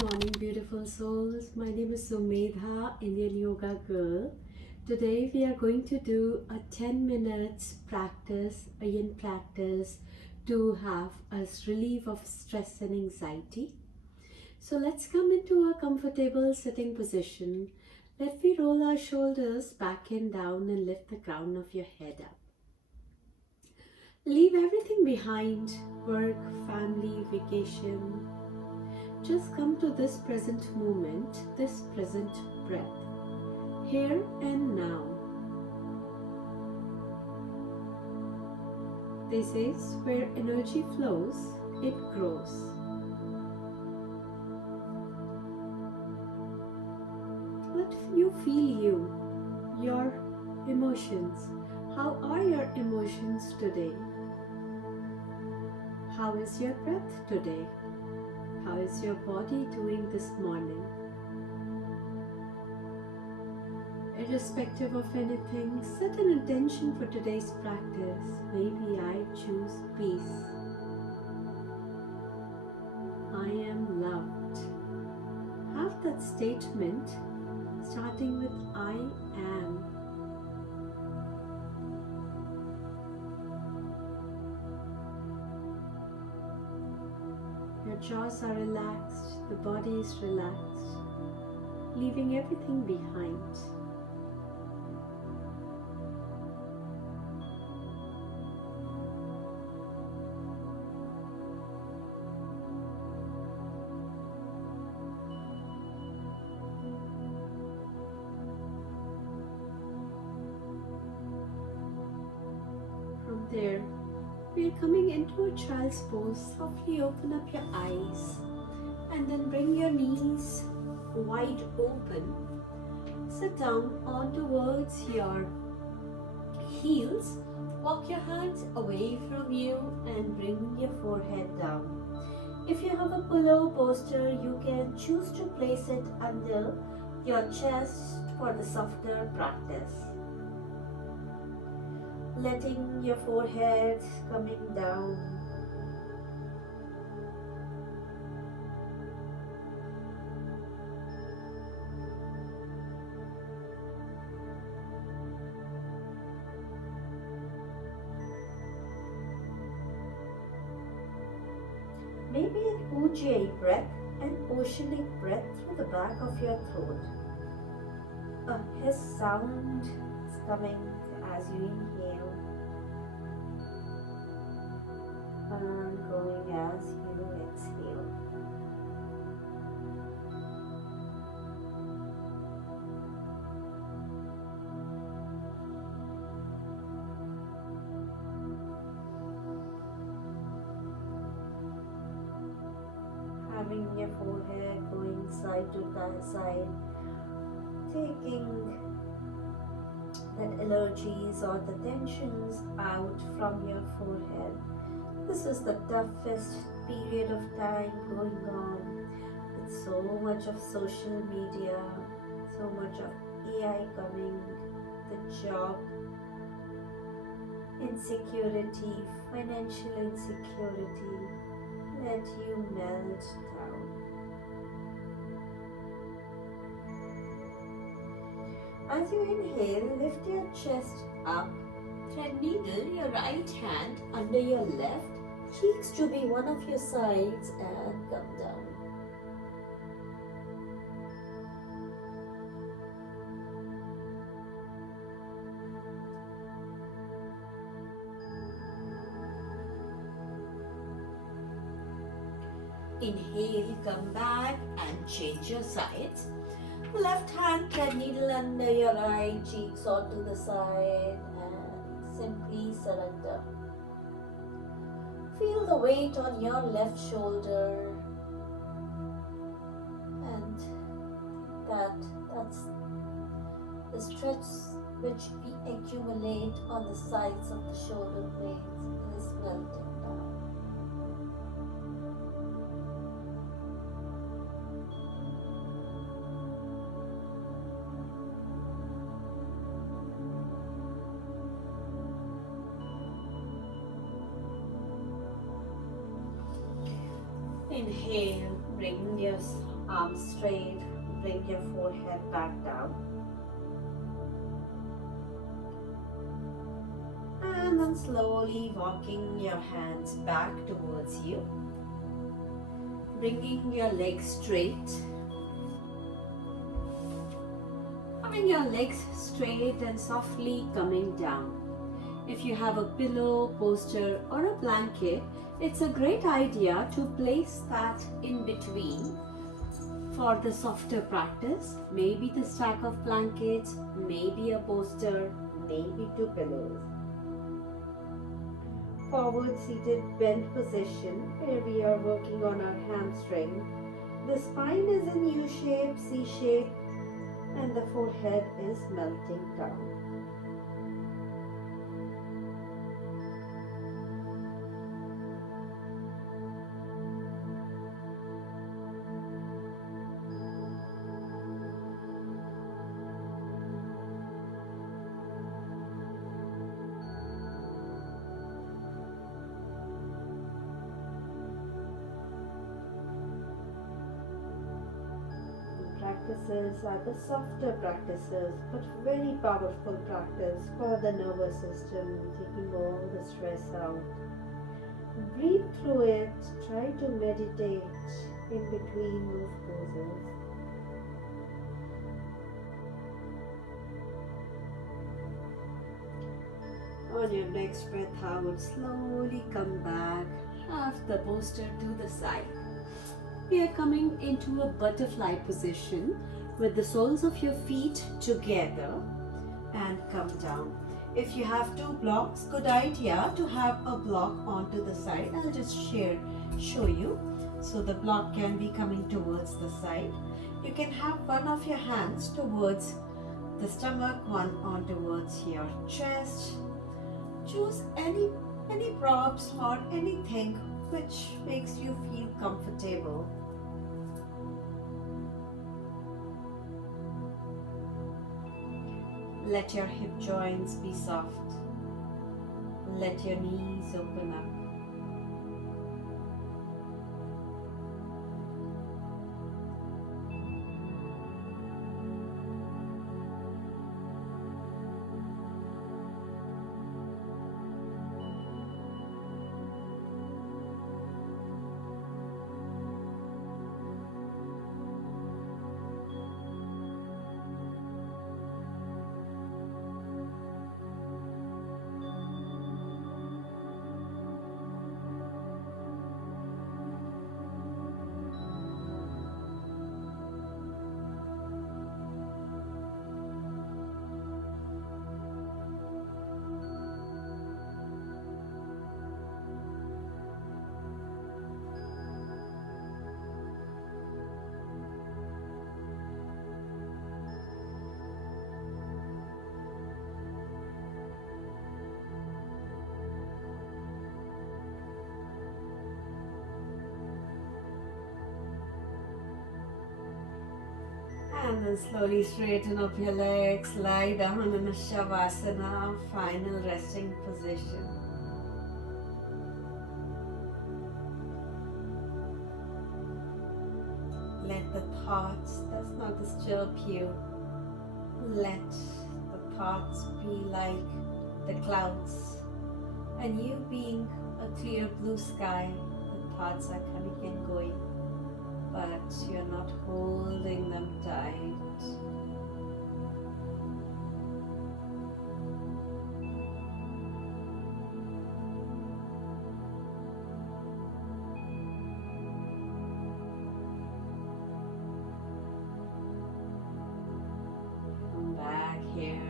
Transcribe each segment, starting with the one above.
Good morning, beautiful souls. My name is Sumedha, Indian Yoga Girl. Today we are going to do a 10 minutes practice, a yin practice to have a relief of stress and anxiety. So let's come into a comfortable sitting position. Let me roll our shoulders back and down and lift the crown of your head up. Leave everything behind, work, family, vacation. Just come to this present moment, this present breath, here and now. This is where energy flows, it grows. Let you feel your emotions. How are your emotions today? How is your breath today? How is your body doing this morning? Irrespective of anything, set an intention for today's practice. Maybe I choose peace. I am loved. Have that statement starting with I am. Your jaws are relaxed, the body is relaxed, leaving everything behind. From there, we are coming into a child's pose. Softly open up your eyes and then bring your knees wide open. Sit down on towards your heels. Walk your hands away from you and bring your forehead down. If you have a pillow posture, you can choose to place it under your chest for the softer practice. Letting your forehead coming down. Maybe an ujjayi breath, an oceanic breath through the back of your throat. A hiss sound is coming as you inhale and going as you exhale. Having your forehead going side to side, taking that allergies or the tensions out from your forehead. This is the toughest period of time going on with so much of social media, so much of AI coming, the job insecurity, financial insecurity. Let you melt down. As you inhale, lift your chest up. Thread needle your right hand under your left, cheeks to be one of your sides and come down. Inhale, come back and change your sides. Left hand thread needle under your right, cheeks onto the side and simply surrender. Feel the weight on your left shoulder and that's the stretch which we accumulate on the sides of the shoulder blades is melting down. Inhale, bring your arms straight, bring your forehead back down. And then slowly walking your hands back towards you. Bringing your legs straight. Having your legs straight and softly coming down. If you have a pillow, poster or a blanket, it's a great idea to place that in between for the softer practice. Maybe the stack of blankets, maybe a poster, maybe two pillows. Forward seated bent position where we are working on our hamstring. The spine is in U shape, C shape, and the forehead is melting down. Practices are the softer practices but very powerful practice for the nervous system, taking all the stress out. Breathe through it, try to meditate in between those poses. On your next breath out, slowly come back, have the poster to the side. We are coming into a butterfly position with the soles of your feet together and come down. If you have two blocks, good idea to have a block onto the side. I'll just show you. So the block can be coming towards the side. You can have one of your hands towards the stomach, one on towards your chest. Choose any props or anything which makes you feel comfortable. Let your hip joints be soft. Let your knees open up. And then slowly straighten up your legs, lie down in a Shavasana, final resting position. Let the thoughts does not disturb you. Let the thoughts be like the clouds and you being a clear blue sky. The thoughts are coming and going, but you're not holding them tight. Come back here.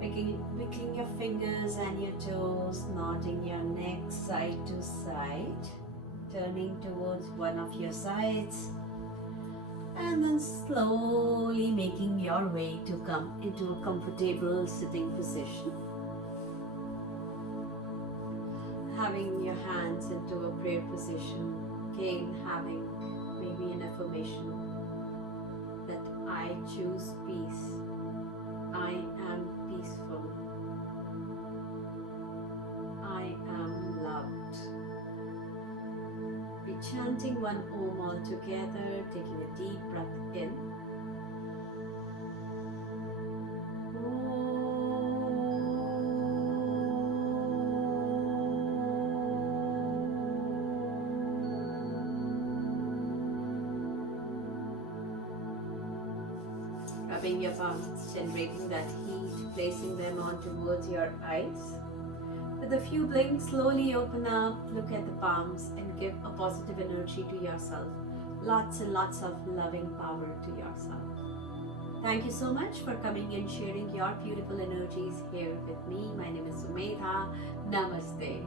Wiggling your fingers and your toes, nodding your neck side to side. Turning towards one of your sides and then slowly making your way to come into a comfortable sitting position. Having your hands into a prayer position, again having maybe an affirmation that I choose peace, I am peaceful, I am loved. We chanting one Om all together, taking a deep breath in. Rubbing your palms, generating that heat, placing them on towards your eyes. With a few blinks, slowly open up, look at the palms and give a positive energy to yourself. Lots and lots of loving power to yourself. Thank you so much for coming and sharing your beautiful energies here with me. My name is Sumedha. Namaste.